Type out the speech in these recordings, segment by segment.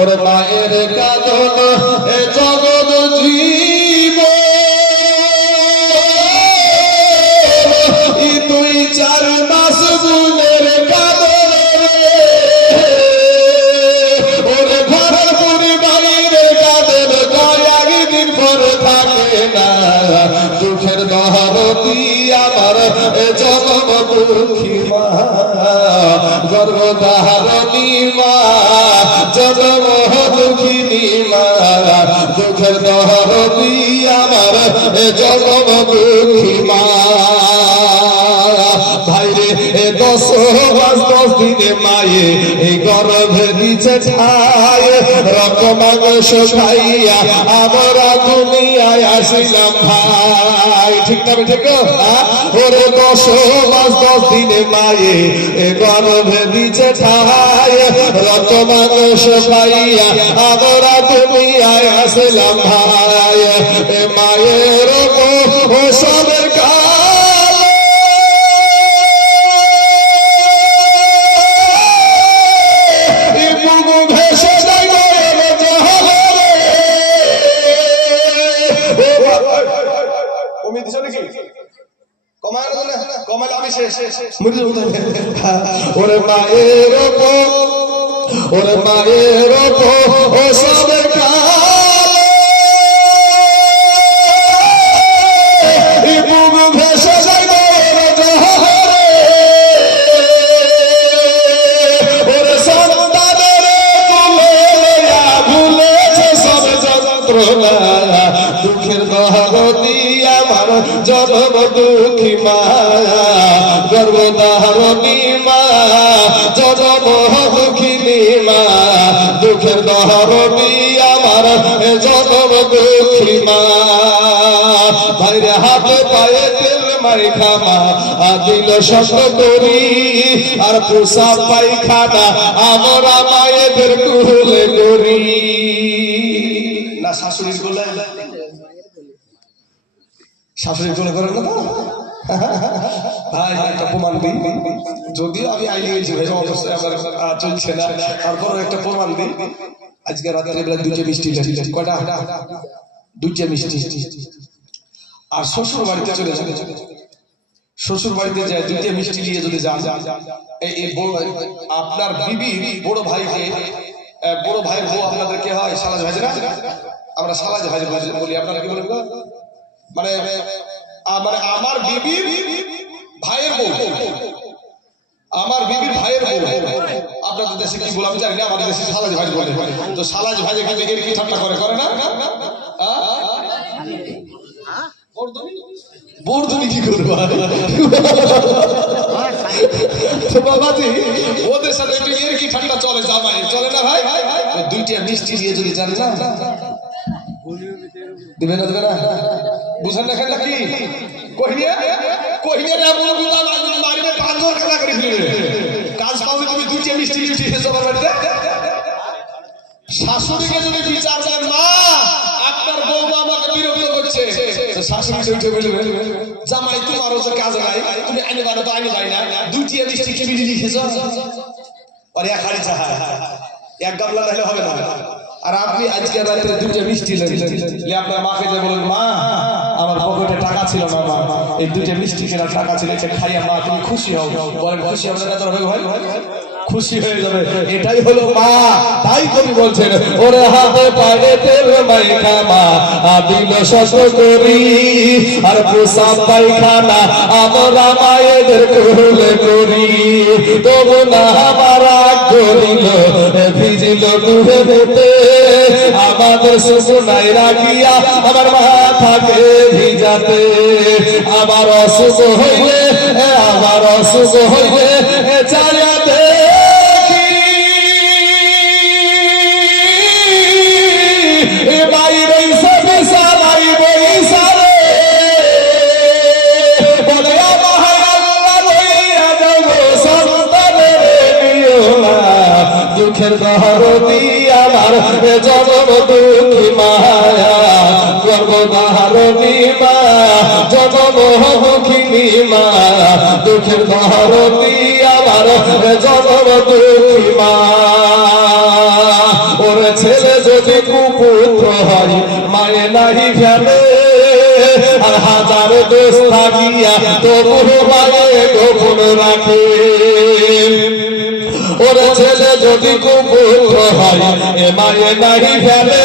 ওরে মায়ের কাঁদন এ জগৎ জীব তুই 4 মাস বুনের কাঁদন ওরে ঘর পরিবারের কাঁদন কয়েকদিন পর থাকে না দুঃখের দহরতি আমার জনম দুঃখী মা গর্ভধারণী মা জনম দুঃখিনী মা দুঃখের দহরতি আমার জনম দুঃখী মা ভাইরে 10 মাস 10 দিনে মায়ে এই গর্ভে দিছে ঠাই রক্ত মাংস খাইয়া আমরা দুনিয়ায় আসিলাম ভাই ঠিক না ঠিক ওরে 10 মাস 10 দিনে মায়ে এই গর্ভে দিছে ঠাই রক্ত মাংস খাইয়া আমরা দুনিয়ায় আসিলাম ভাই মায়ের সবের ওরে মায়ের ওরে মায়ের সবের দুঃখের দহরতি আমার জনম দুঃখী মা গর্ভধারণী মা জনম দুঃখিনী মা দুঃখের দহরতি আমার জনম দুঃখী মা ভাইরে হাতে পায়ে তেল মাইখা মা দিল শস্য করি আর পোষা পায়খানা আমরা মায়েদের কুলে করি না শাশুড়ির কোলে শাশুড়ির কোলে করেন না ভাই একটা প্রমাণ দিই যদিও আমি আইনি গেছি ভাই অবশ্যই আমার চলছে না তারপরও একটা প্রমাণ দিই আজকে রাত্রে বেলা 2টা মিষ্টি কয়টা 2টা মিষ্টি আর শ্বশুর বাড়িতে চলে যাবে শ্বশুর বাড়িতে যায় 2টা মিষ্টি নিয়ে যদি যান এই বড় আপনার বিবির বড় ভাইকে বড় ভাইয়ের বউ আপনাদের কে হয় সালাজ ভাই না আমরা সালাজ ভাই বলি আপনারা কি বলেন মানে মানে আমার বিবির ভাইয়ের বউ আমার বিবির ভাইয়ের বউ আপনাদের দেশে কি বলে আমি জানি না আমাদের দেশে সালাজ ভাই বলে তো সালাজ ভাই এখানে এর কি ঠাট্টা করে না বর্ধনি কি করবে বাবাজি ওদের সাথে একটু এর কি ঠাট্টা চলে জামাই চলে না ভাই 2টা মিষ্টি দিয়ে যদি জানি না দিবে না বুঝেন না কেন কি কহিনে না বলবো না মারিবে 5 টাকা করে ফেলবে কাজ পাবে তুমি 2টা মিষ্টি দিয়ে এসে সবার বাড়িতে শাশুড়িকে যদি বিচার দেন মা আপনার বউ আমাকে বিরক্ত করছে শাশুড়ি উঠে বলবে জামাই তোমারও তো কাজ নাই তুমি আইনে বানো তো আইনে পাই না 2টা মিষ্টি কে বিড়ি লিখেছ আর এক হাড়ি চা এক গামলা নাহলে হবে না আর আপনি আজকে রাতে 2টা মিষ্টি নিয়ে আপনার মাকে যে বলেন মা আমার পকেটে টাকা ছিল না মা এই 2টা মিষ্টি কেনার টাকা ছিল এটা খাইয়া মা তুমি খুশি হও বলেন খুশি হবে না তোর ভাই খুশি হয়ে যাবে এটাই হলো মা তাই কবি বলছেন ওরে হাতে পায়ে তেল মাইখা মা দিল শস্য করি আর পোষা পায়খানা আমরা মায়েদের কোলে করি তবু না আমার করিল ভিজিল ডুবে যেতে আমাদের সুনাই রাখিয়া আমার মাথাকে ভিজাতে আমার অসুখ হইলে চালিয়াতে দুঃখের দহরতি আমার জনম দুঃখী মায়া গর্ভধারণী মা জনম দুঃখিনী মা দুঃখের দহরতি আমার জনম দুঃখী মা ও ওরে ছেলে যদি কুপুত্র হয় মায়ে নাহি ফেলে আর হাজার দোষ থাকিয়া তবু মায়ে গোপন রাখে ওরে ছেলে যদি কুপুত্র হয় এ মায়ে নাহি ফেলে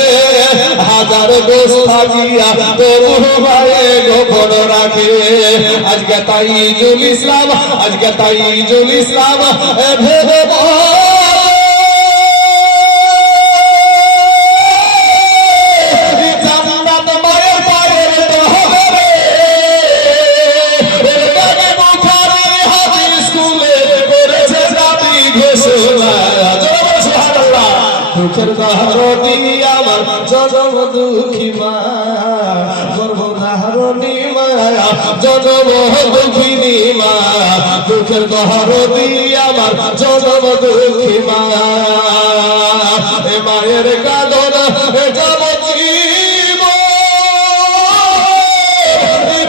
হাজার দোষ থাকিয়া তবু মায়ে গোপন রাখে আজকে তাইজুল ইসলাম আজকে তাইজুল ইসলাম ভেবে দুঃখের ধারণী আমার জনম দুঃখী মা গর্ভধারণী মায়া জনম দুঃখিনী মা দুঃখের ধারণী আমার জনম দুঃখী মা এ মায়ের কাঁদন যাবতীব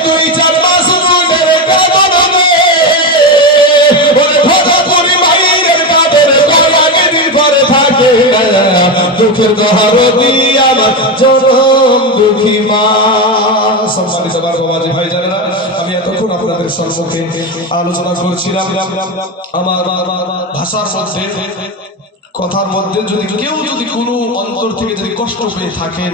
দুই চার মাস মনের কাঁদন মায়ের কাঁদন কয়াকে দিন পরে থাকে দুঃখের দহারতি আমার জনম দুঃখী মা সম্মানিত বাবাজি ভাই জানেন আমি এতক্ষণ আপনাদের সম্মুখে আলোচনা করছিলাম আমার ভাষার মধ্যে কথার মধ্যে যদি কেউ যদি কোনো অন্তর থেকে যদি কষ্ট পেয়ে থাকেন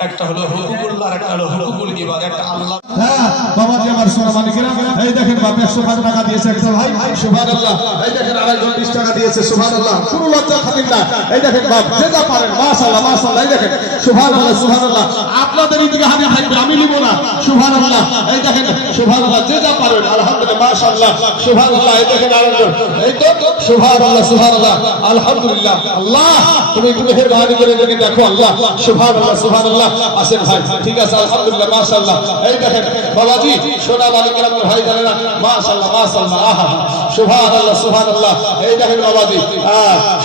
একটা হলো হুকুকুল্লাহ আর একটা হলো হুকুকুল ইবাদ একটা আল্লাহ হ্যাঁ বাবাজি আমার সোনা মানিকেরা এই দেখেন বাপ 105 টাকা দিয়েছে একটা ভাই সুবহানাল্লাহ এই দেখেন আরেকজন 20 টাকা দিয়েছে সুবহানাল্লাহ কোনো লজ্জা খাতির না এই দেখেন বাপ যেটা পারেন মাশাআল্লাহ মাশাআল্লাহ এই দেখেন সুবহানাল্লাহ সুবহানাল্লাহ আপনাদের দিকে হাতে থাকবে আমি নিব না সুবহানাল্লাহ এই দেখেন সুবহানাল্লাহ যেটা পারেন আলহামদুলিল্লাহ মাশাআল্লাহ সুবহানাল্লাহ এই দেখেন আরেকজন এই তো সুবহানাল্লাহ সুবহানাল্লাহ আলহামদুলিল্লাহ আল্লাহ তুমি একটু মেহেরবানি করে দেখো আল্লাহ সুবহানাল্লাহ সুবহানাল্লাহ আসেন ভাই ঠিক আছে আলহামদুলিল্লাহ মাশাআল্লাহ এই দেখেন বাবাজি সোনা মালিকের আমার ভাই জানেন মাশাআল্লাহ মাশাআল্লাহ আহা সুবহানাল্লাহ সুবহানাল্লাহ এই দেখেন বাবাজি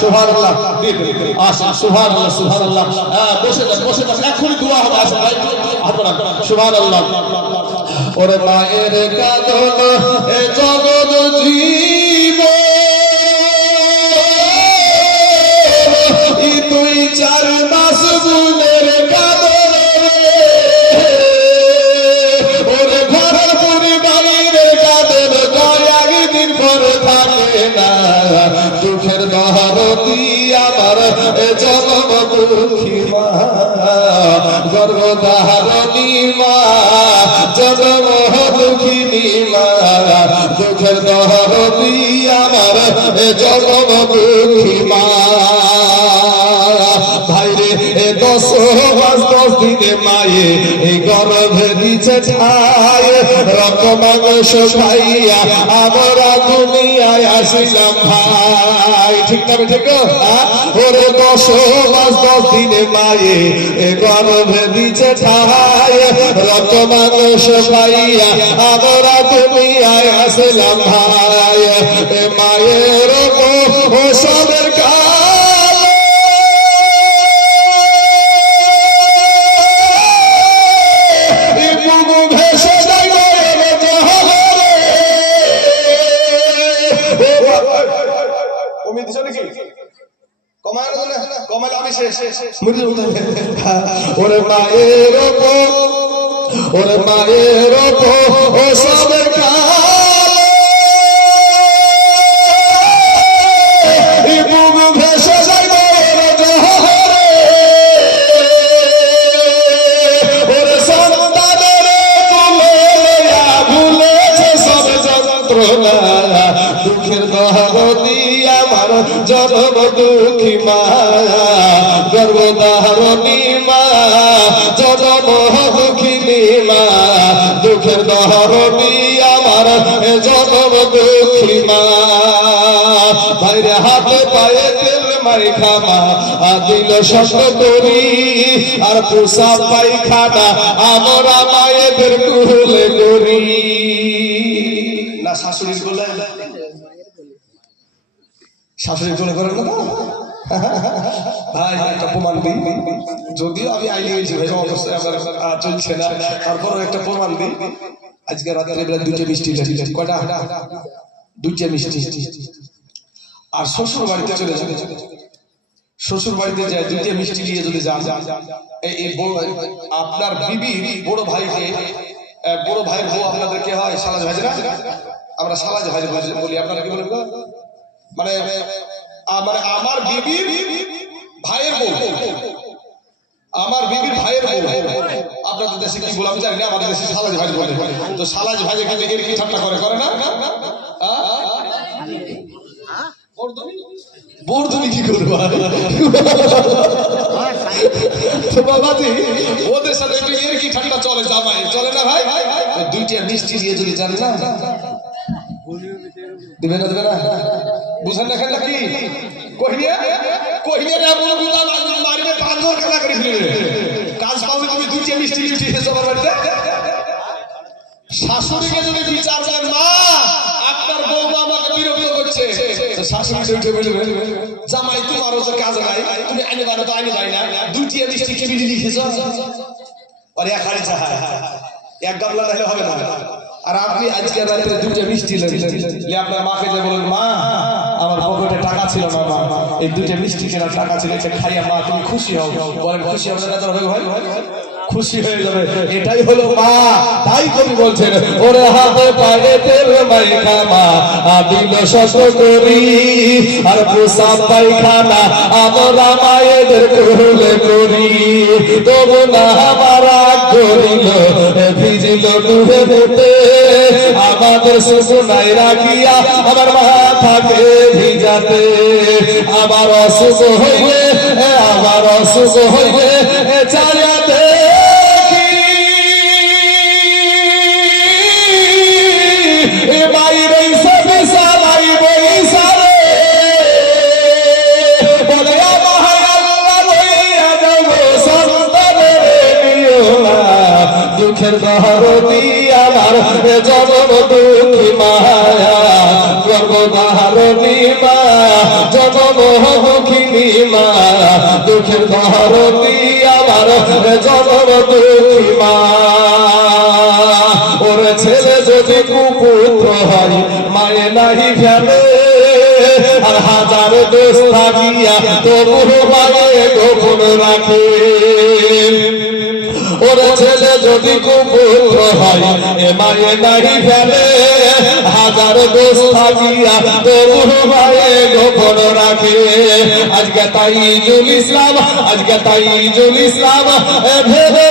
সুবহানাল্লাহ আসেন সুবহানাল্লাহ সুবহানাল্লাহ বসে যান এখনই দোয়া হবে আসেন ভাই আপনারা সুবহানাল্লাহ ওরে মায়ের কাঁদন এ জগৎ জীব ই দুই চার মাস গুনের দুঃখের দহারতি আমার জনম দুঃখী মা গর্ভধারণী মা জনম দুঃখিনী মা দুঃখের দহারতি আমার জনম দুঃখী মা ভাইরে 10 মাস 10 দিনে মায়ে এই গর্ভে দিছে ঠায় রক্ত মাংস খাইয়া আমরা দুনিয়ায় আসিলাম ভাই ঠিক না ঠিক ওরে 10 মাস 10 দিনে মায়ে এই গর্ভে দিছে ঠায় রক্ত মাংস খাইয়া আমরা দুনিয়ায় আসিলাম ভাই মায়ের ওসবের ওরে মায়ের ওসবের দুঃখের দহারতি আমার জনম দুঃখী মা গর্ভধারণী মা জনম দুঃখিনী মা দুঃখের দহারতি আমার জনম দুঃখী মা ভাইরে হাতে পায়ে তেল মাইখা মা দিল শস্য করি আর পোষা পায়খানা আমরা মায়েদের কুলে করি না শাশুড়ির কোলে শাশুড়ির কোলে করেন না ভাই একটা প্রমাণ দিই যদিও আমি আইনি গেছি ভাই অবশ্যই আমার চলছে না তারপরও একটা প্রমাণ দিই আজকে রাত্রে বেলা 2টা মিষ্টি কয়টা 2টা মিষ্টি আর শ্বশুর বাড়িতে চলে যাবে শ্বশুর বাড়িতে যায় দুইটা মিষ্টি নিয়ে যদি যান, এই আপনার বিবির বড় ভাইকে, বড় ভাইয়ের বউ আপনাদের কে হয়? সালাজ ভাই না? আমরা সালাজ ভাই বলি, আপনারা কি বলেন? মানে মানে আমার বিবির ভাইয়ের বউ, আমার বিবির ভাইয়ের বউ। আপনাদের দেশে কি বলে আমি জানি না, আমাদের দেশে সালাজ ভাই বলে। তো সালাজ ভাই এখানে এর কি ঠাট্টা করে না? বর্ধনি কি করবো বাবাজি, ওদের সাথে একটু এর কি ঠাট্টা চলে, জামাই চলে না ভাই? দুইটা মিষ্টি দিয়ে যদি জানি না দিবে না, দেবে না, বুঝেন না? খেলা কি কহিনিয়া কহিনিয়া না বলবো, মারিবে পাঁচজন খেলা করে ফেলবে। কাজ পাবে তুমি দুইটা মিষ্টি দিয়ে উঠে এসে আমার বাড়িতে। শাশুড়িকে যদি বিচার দেন, মা আপনার বৌমা আমাকে বিরক্ত করছে, শাশুড়ি উঠে বলবে, জামাই তোমারও যে কাজ নাই, তুমি আইনে বানো তো আইনে পাই না, দুইটা মিষ্টি কে বিলি লিখেছ? আর এক হাড়ি চাহা, এক গামলা নাহলে হবে না। আর আপনি আজকে রাতে দুইটা মিষ্টি লে আপনার মাকে যে বলেন, মা আমার পকেটে টাকা ছিল না, মা এই দুইটা মিষ্টি কেনার টাকা ছিল, এটা খাইয়া মা তুমি খুশি হও। বলেন খুশি হবে না? ভাই খুশি হয়ে যাবে, এটাই হলো মা। তাই কবি বলছেন, ওরে হাতে পায়ে তেল মাইখা মা দিল শত করি, আর প্রসাব পায়খানা আমরা মায়েদের কোলে করি, তবু না মারা করিল ভিজিল ডুবে দিতে, আমাদের সুসুনাই রাখিয়া আমার মাথাকে ভিজাতে। আবার অসুখ হইবে, আবার অসুখ হইবে চালিয়াতে, দুঃখের দহরতি আমার জনম দুঃখী মায়া, গর্বদাহারণী মা জনম দুঃখিনী মা, দুঃখের দহরতি আমার জনম দুঃখী মা। ওর ছেলে যদি কুপুত্র হয় মায়ে নাহি ফেলে, আর হাজার দোষ থাকিয়া তবু মায়ে গোপন রাখে। ওর ছেলে যদি কুপুত্র হয় এ মায়ে নাহি ফেলে, হাজার দোষ থাকিয়া তবু মায়ে গোপন রাখে। আজকে তাইজুল ইসলাম, আজকে তাইজুল ইসলাম ভেবে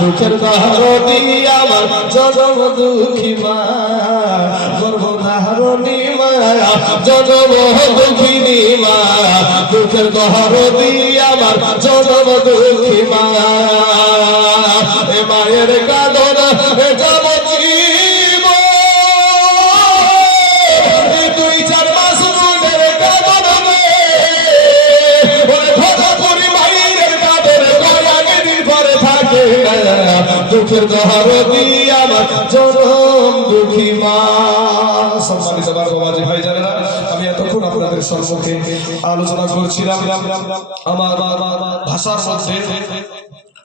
দুঃখের দহরণী আমার জনম দুঃখী মা, গর্ভধারণী মা জনম দুঃখিনী মা, দুঃখের দহরণী আমার জনম দুঃখী মা। এ মায়ের কাঁদন যাবতীব, দুই চার মাস মনের কাঁদন, মায়ের কাঁদন কয়েক দিন পরে থাকে। দুঃখের দহরণী আমার জনম দুঃখী মা। সম্মানিত বাবাজি ভাই জানেন, আমি এতক্ষণ আপনাদের সম্মুখে আলোচনা করছিলাম আমার ভাষার মধ্যে,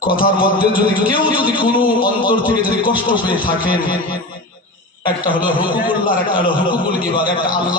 কথার মধ্যে যদি কেউ যদি কোনো অন্তর থেকে যদি কষ্ট পেয়ে থাকেন, একটা হলো হুকুকুল্লাহ, একটা হলো হুকুকুল ইবাদ, একটা আল্লাহ